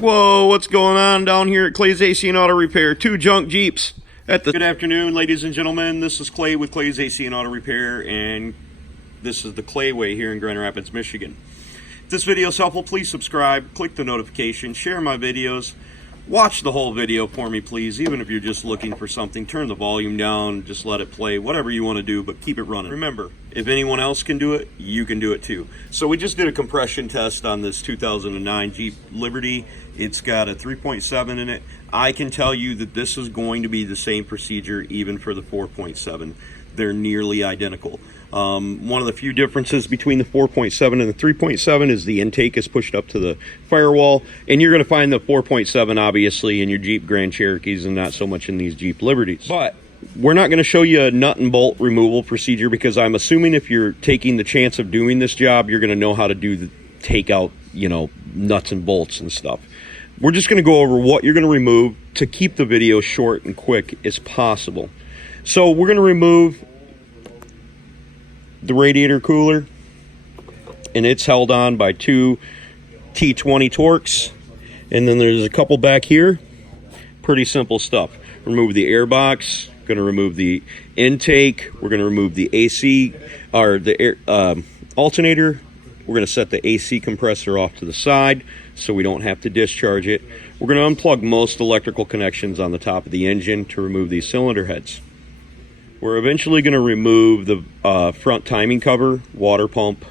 Whoa, what's going on down here at Clay's AC and Auto Repair? Two junk Jeeps. Good afternoon, ladies and gentlemen. This is Clay with Clay's AC and Auto Repair, and this is the Clay Way here in Grand Rapids, Michigan. If this video is helpful, please subscribe, click the notification, share my videos. Watch the whole video for me, please. Even if you're just looking for something, turn the volume down, just let it play, whatever you want to do, but keep it running. Remember, if anyone else can do it, you can do it too. So we just did a compression test on this 2009 Jeep Liberty. It's got a 3.7 in it. I can tell you that this is going to be the same procedure even for the 4.7. They're nearly identical. One of the few differences between the 4.7 and the 3.7 is the intake is pushed up to the firewall, and you're going to find the 4.7 obviously in your Jeep Grand Cherokees and not so much in these Jeep Liberties. But we're not going to show you a nut and bolt removal procedure because I'm assuming if you're taking the chance of doing this job, you're going to know how to do the take out, you know, nuts and bolts and stuff. We're just going to go over what you're going to remove to keep the video short and quick as possible. So we're going to remove the radiator cooler, and it's held on by two T20 Torx, and then there's a couple back here. Pretty simple stuff. Remove the air box, going to remove the intake, we're going to remove the AC or the air alternator. We're going to set the AC compressor off to the side so we don't have to discharge it. We're going to unplug most electrical connections on the top of the engine to remove these cylinder heads. We're eventually going to remove the front timing cover, water pump,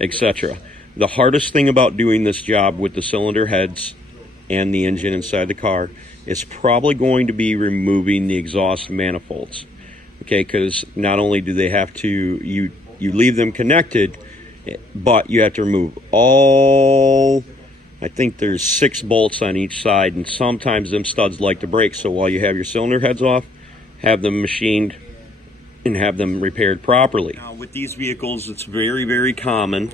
etc. The hardest thing about doing this job with the cylinder heads and the engine inside the car is probably going to be removing the exhaust manifolds. Okay, because not only do they have to, you leave them connected, but you have to remove all, I think there's 6 bolts on each side, and sometimes them studs like to break. So while you have your cylinder heads off, have them machined and have them repaired properly. Now with these vehicles, it's very, very common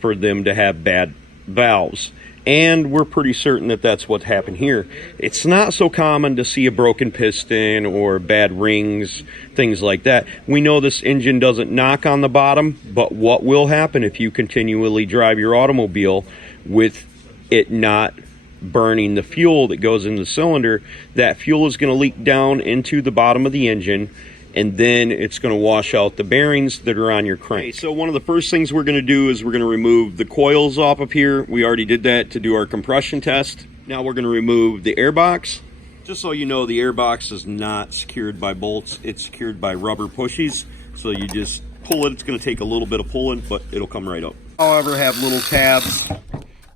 for them to have bad valves, and we're pretty certain that that's what happened here. It's not so common to see a broken piston or bad rings, things like that. We know this engine doesn't knock on the bottom, but what will happen if you continually drive your automobile with it not burning the fuel that goes in the cylinder? That fuel is going to leak down into the bottom of the engine, and then it's going to wash out the bearings that are on your crank. Okay, so one of the first things we're going to do is we're going to remove the coils off of here. We already did that to do our compression test. Now we're going to remove the air box. Just so you know, the air box is not secured by bolts. It's secured by rubber pushies. So you just pull it. It's going to take a little bit of pulling, but it'll come right up. However, have little tabs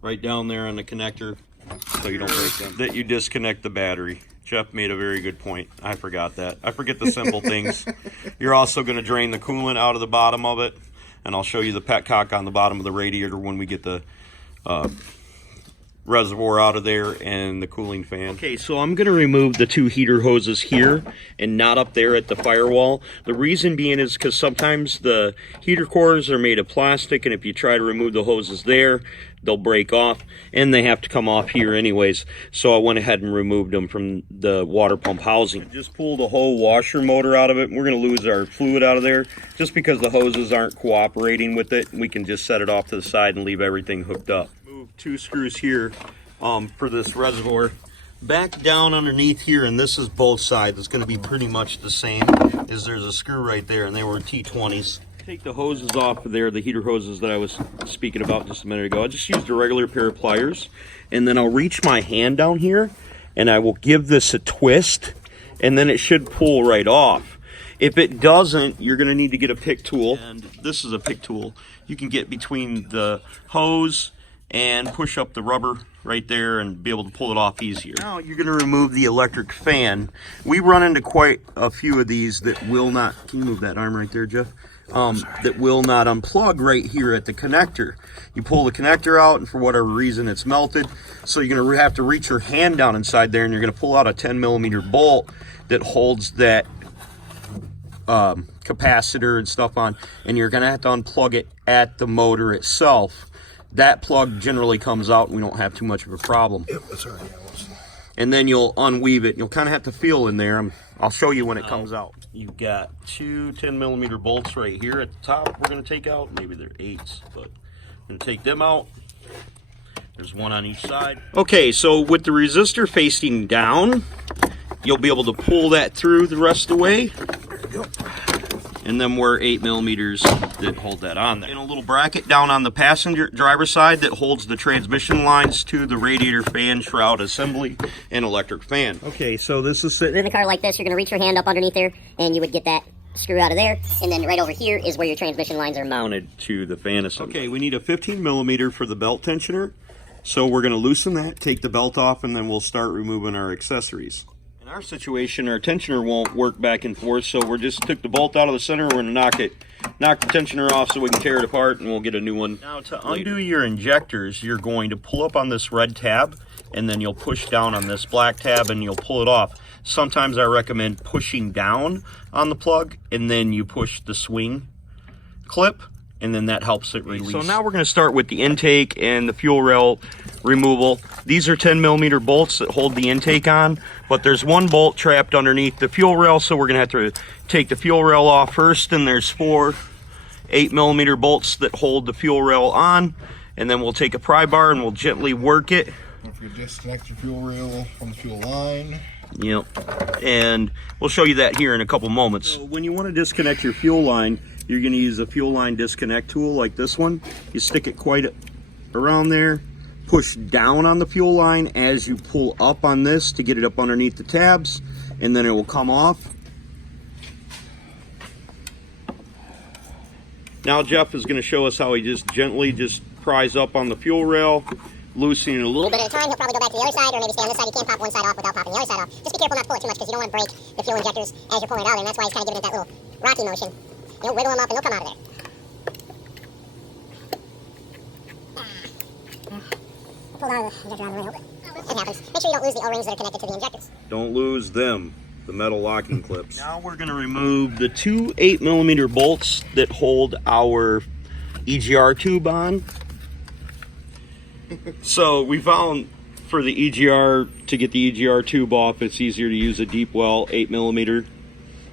right down there on the connector so you don't break them, that you disconnect the battery. Jeff made a very good point. I forgot that. I forget the simple things. You're also going to drain the coolant out of the bottom of it, and I'll show you the petcock on the bottom of the radiator when we get the reservoir out of there and the cooling fan. Okay, so I'm going to remove the 2 heater hoses here and not up there at the firewall. The reason being is because sometimes the heater cores are made of plastic, and if you try to remove the hoses there, they'll break off, and they have to come off here anyways. So I went ahead and removed them from the water pump housing. Just pulled the whole washer motor out of it. We're going to lose our fluid out of there just because the hoses aren't cooperating with it. We can just set it off to the side and leave everything hooked up. Move 2 screws here for this reservoir. Back down underneath here, and this is both sides. It's going to be pretty much the same. There's a screw right there, and they were T20s. Take the hoses off of there, the heater hoses that I was speaking about just a minute ago. I just used a regular pair of pliers, and then I'll reach my hand down here, and I will give this a twist, and then it should pull right off. If it doesn't, you're going to need to get a pick tool, and this is a pick tool. You can get between the hose and push up the rubber right there and be able to pull it off easier. Now you're going to remove the electric fan. We run into quite a few of these that will not, can you move that arm right there, Jeff? That will not unplug right here at the connector. You pull the connector out, and for whatever reason it's melted, so you're going to have to reach your hand down inside there, and you're going to pull out a 10mm bolt that holds that capacitor and stuff on, and you're going to have to unplug it at the motor itself. That plug generally comes out, and we don't have too much of a problem. Yep, that's all right. And then you'll unweave it. You'll kind of have to feel in there. I'll show you when it comes out. You've got 2 10mm bolts right here at the top we're going to take out. Maybe they're 8s, but I'm going to take them out. There's one on each side. Okay, so with the resistor facing down, you'll be able to pull that through the rest of the way. There you go. And then we're 8mm that hold that on there. And a little bracket down on the passenger driver side that holds the transmission lines to the radiator fan, shroud assembly, and electric fan. Okay, so this is sitting in the car like this. You're going to reach your hand up underneath there, and you would get that screw out of there. And then right over here is where your transmission lines are mounted to the fan assembly. Okay, we need a 15mm for the belt tensioner. So we're going to loosen that, take the belt off, and then we'll start removing our accessories. In our situation, our tensioner won't work back and forth, so we just took the bolt out of the center. We're going to knock the tensioner off so we can tear it apart, and we'll get a new one. Now, to undo your injectors, you're going to pull up on this red tab, and then you'll push down on this black tab, and you'll pull it off. Sometimes I recommend pushing down on the plug, and then you push the swing clip, and then that helps it release. So now we're going to start with the intake and the fuel rail removal. These are 10mm bolts that hold the intake on, but there's one bolt trapped underneath the fuel rail, so we're going to have to take the fuel rail off first, and there's 4 8mm bolts that hold the fuel rail on, and then we'll take a pry bar and we'll gently work it. If you disconnect your fuel rail from the fuel line. Yep, and we'll show you that here in a couple moments. So when you want to disconnect your fuel line, you're going to use a fuel line disconnect tool like this one. You stick it quite around there, push down on the fuel line as you pull up on this to get it up underneath the tabs, and then it will come off. Now Jeff is going to show us how he just gently pries up on the fuel rail, loosening it a little bit at a time. He'll probably go back to the other side, or maybe stay on this side. You can't pop one side off without popping the other side off. Just be careful not to pull it too much, because you don't want to break the fuel injectors as you're pulling it out, and that's why he's kind of giving it that little rocky motion. You'll wiggle them up and they'll come out of there. Pull out of the injector out of the ring. It happens. Make sure you don't lose the O-rings that are connected to the injectors. Don't lose them, the metal locking clips. Now we're going to remove the 2 8mm bolts that hold our EGR tube on. So we found for the EGR, to get the EGR tube off, it's easier to use a deep well 8mm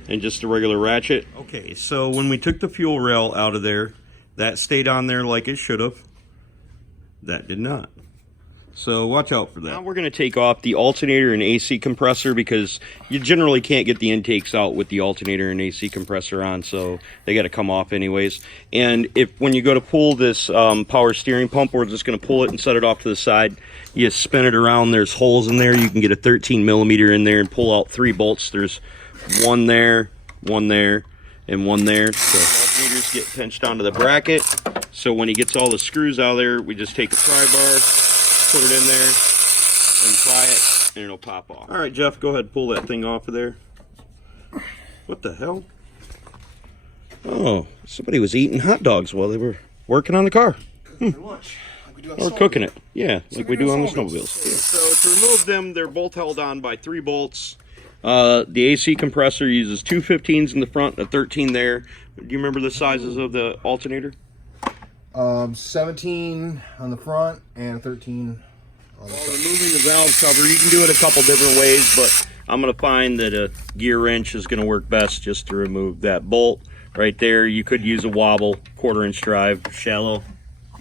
and just a regular ratchet. Okay, so when we took the fuel rail out of there, that stayed on there like it should have. That did not. So watch out for that. Now we're going to take off the alternator and AC compressor, because you generally can't get the intakes out with the alternator and AC compressor on, so they got to come off anyways. And when you go to pull this power steering pump, we're just going to pull it and set it off to the side. You spin it around, there's holes in there. You can get a 13mm in there and pull out 3 bolts. There's one there, and one there. So alternators get pinched onto the bracket. So when he gets all the screws out of there, we just take a pry bar, put it in there, and pry it, and it'll pop off. All right, Jeff, go ahead, pull that thing off of there. What the hell? Oh, somebody was eating hot dogs while they were working on the car. Lunch. Or cooking it. Yeah, like we do on the snowmobiles. Yeah. So to remove them, they're both held on by 3 bolts. The AC compressor uses 2 15s in the front, a 13 there. Do you remember the sizes of the alternator? 17 on the front and 13 on the side. Removing the valve cover, you can do it a couple different ways, but I'm going to find that a gear wrench is going to work best just to remove that bolt right there. You could use a wobble, 1/4-inch drive, shallow.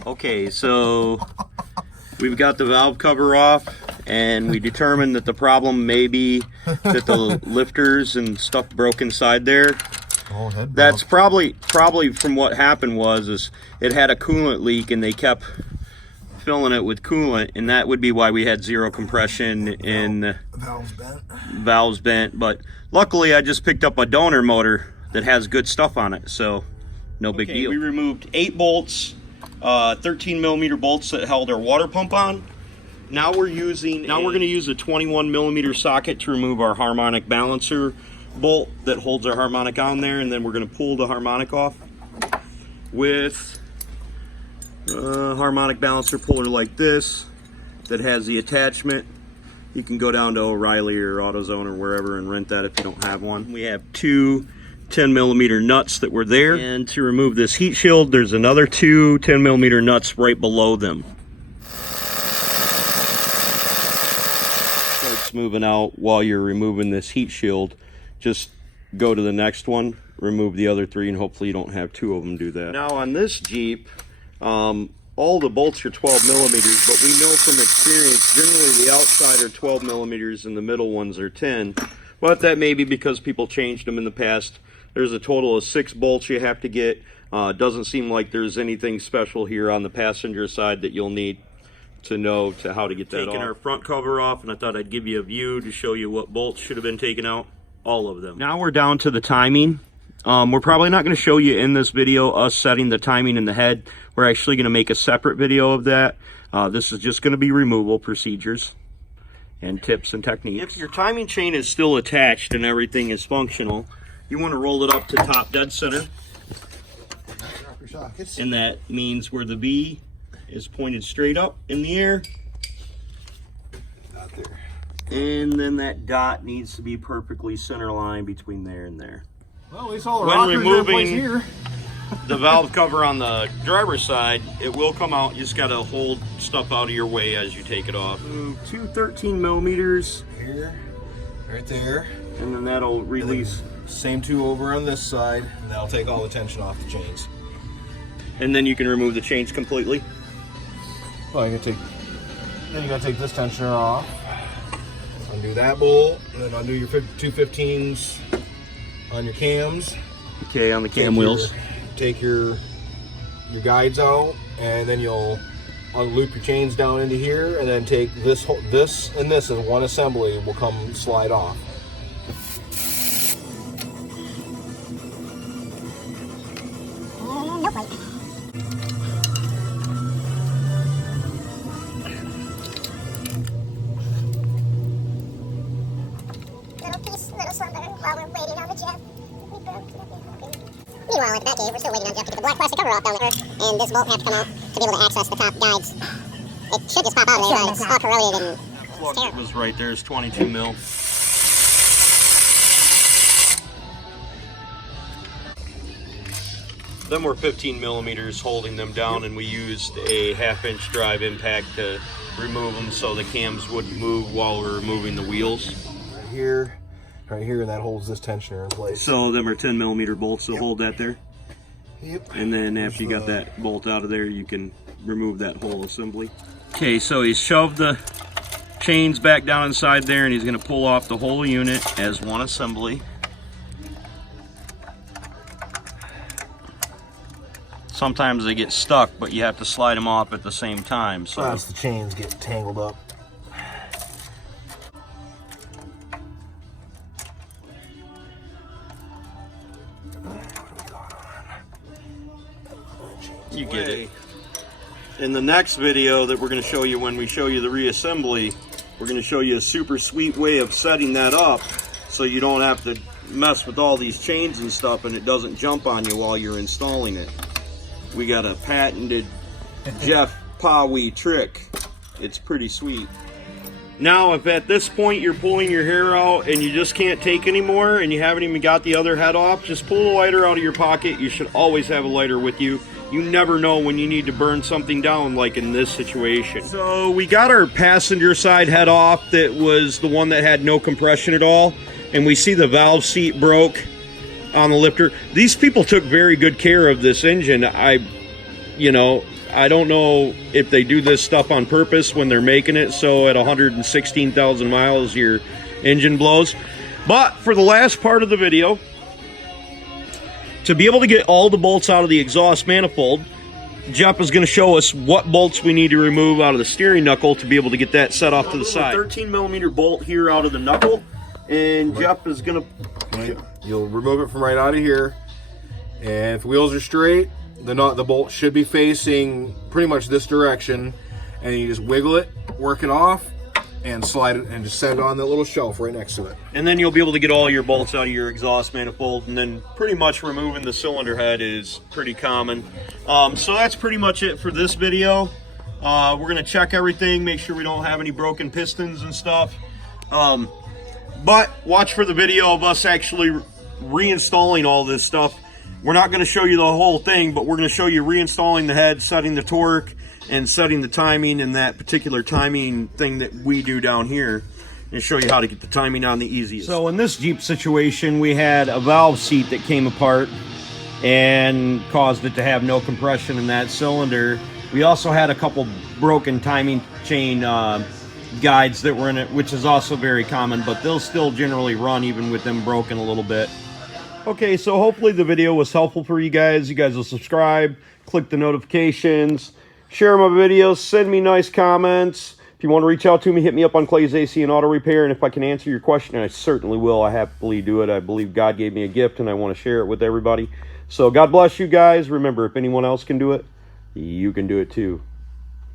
Okay, so we've got the valve cover off, and we determined that the problem may be that the lifters and stuff broke inside there. That's probably from what happened is it had a coolant leak, and they kept filling it with coolant, and that would be why we had 0 compression and valves bent. But luckily I just picked up a donor motor that has good stuff on it, so no big deal. We removed 8 bolts, 13mm bolts that held our water pump on. Now we're going to use a 21mm socket to remove our harmonic balancer bolt that holds our harmonic on there, and then we're going to pull the harmonic off with a harmonic balancer puller like this that has the attachment. You can go down to O'Reilly or AutoZone or wherever and rent that if you don't have one. We have 2 10mm nuts that were there, and to remove this heat shield, there's another 2 10mm nuts right below them. Starts moving out while you're removing this heat shield. Just go to the next one, remove the other 3, and hopefully you don't have 2 of them do that. Now on this Jeep, all the bolts are 12 millimeters, but we know from experience, generally the outside are 12 millimeters and the middle ones are 10. But that may be because people changed them in the past. There's a total of 6 bolts you have to get. Doesn't seem like there's anything special here on the passenger side that you'll need to know how to get that off. Taking our front cover off, and I thought I'd give you a view to show you what bolts should have been taken out. All of them. Now we're down to the timing. We're probably not going to show you in this video us setting the timing in the head. We're actually going to make a separate video of that. This is just going to be removal procedures and tips and techniques. If your timing chain is still attached and everything is functional, you want to roll it up to top dead center. And that means where the V is pointed straight up in the air. Out there. And then that dot needs to be perfectly center line between there and there. Well, at least all the when rockers are in place removing here. the valve cover on the driver's side, it will come out. You just got to hold stuff out of your way as you take it off. 2 13 millimeters. Here, right there. And then that'll release. Same 2 over on this side, and that'll take all the tension off the chains. And then you can remove the chains completely. Well, you gotta take this tensioner off. Undo that bolt, and then undo your 2 15s on your cams. Okay, on the cam wheels. Take your guides out, and then you'll unloop your chains down into here, and then take this and this as one assembly will come slide off. No plate. Little slumber while we're waiting on the jet. Meanwhile, at the back cave, we're still waiting on Jeff to get the black plastic cover off down there. And this bolt will have to come out to be able to access the top guides. It should just pop out of there, but it's all corroded and it's terrible. It was right there, it's 22 mil. Then we're 15 millimeters holding them down, and we used a 1/2-inch drive impact to remove them so the cams wouldn't move while we're removing the wheels. Right here, and that holds this tensioner in place. So them are 10 millimeter bolts to hold that there. Yep. And then after you got that bolt out of there, you can remove that whole assembly. Okay, so he's shoved the chains back down inside there, and he's going to pull off the whole unit as one assembly. Sometimes they get stuck, but you have to slide them off at the same time. So as the chains get tangled up. you get it. In the next video that we're going to show you, when we show you the reassembly, we're going to show you a super sweet way of setting that up so you don't have to mess with all these chains and stuff and it doesn't jump on you while you're installing it. We got a patented Jeff Powee trick. It's pretty sweet. Now, if at this point you're pulling your hair out and you just can't take anymore and you haven't even got the other head off, just pull the lighter out of your pocket. You should always have a lighter with you. You never know when you need to burn something down, like in this situation. So we got our passenger side head off. That was the one that had no compression at all. And we see the valve seat broke on the lifter. These people took very good care of this engine. I don't know if they do this stuff on purpose when they're making it so at 116,000 miles your engine blows. But for the last part of the video, to be able to get all the bolts out of the exhaust manifold, Jeff is going to show us what bolts we need to remove out of the steering knuckle to be able to get that set off to the side. 13 millimeter bolt here out of the knuckle, and Jeff is going to... You'll remove it from right out of here, and if wheels are straight, the bolt should be facing pretty much this direction, and you just wiggle it, work it off, and slide it, and just set it on that little shelf right next to it. And then you'll be able to get all your bolts out of your exhaust manifold, and then pretty much removing the cylinder head is pretty common. So that's pretty much it for this video. We're going to check everything, make sure we don't have any broken pistons and stuff. But watch for the video of us actually reinstalling all this stuff. We're not going to show you the whole thing, but we're going to show you reinstalling the head, setting the torque, and setting the timing and that particular timing thing that we do down here, and show you how to get the timing on the easiest. So in this Jeep situation, we had a valve seat that came apart and caused it to have no compression in that cylinder. We also had a couple broken timing chain guides that were in it, which is also very common, but they'll still generally run even with them broken a little bit. Okay, so hopefully the video was helpful for you guys. You guys will subscribe, click the notifications, share my videos, send me nice comments. If you want to reach out to me, hit me up on Clay's AC and Auto Repair, and if I can answer your question, I certainly will. I happily do it. I believe God gave me a gift, and I want to share it with everybody. So God bless you guys. Remember, if anyone else can do it, you can do it too.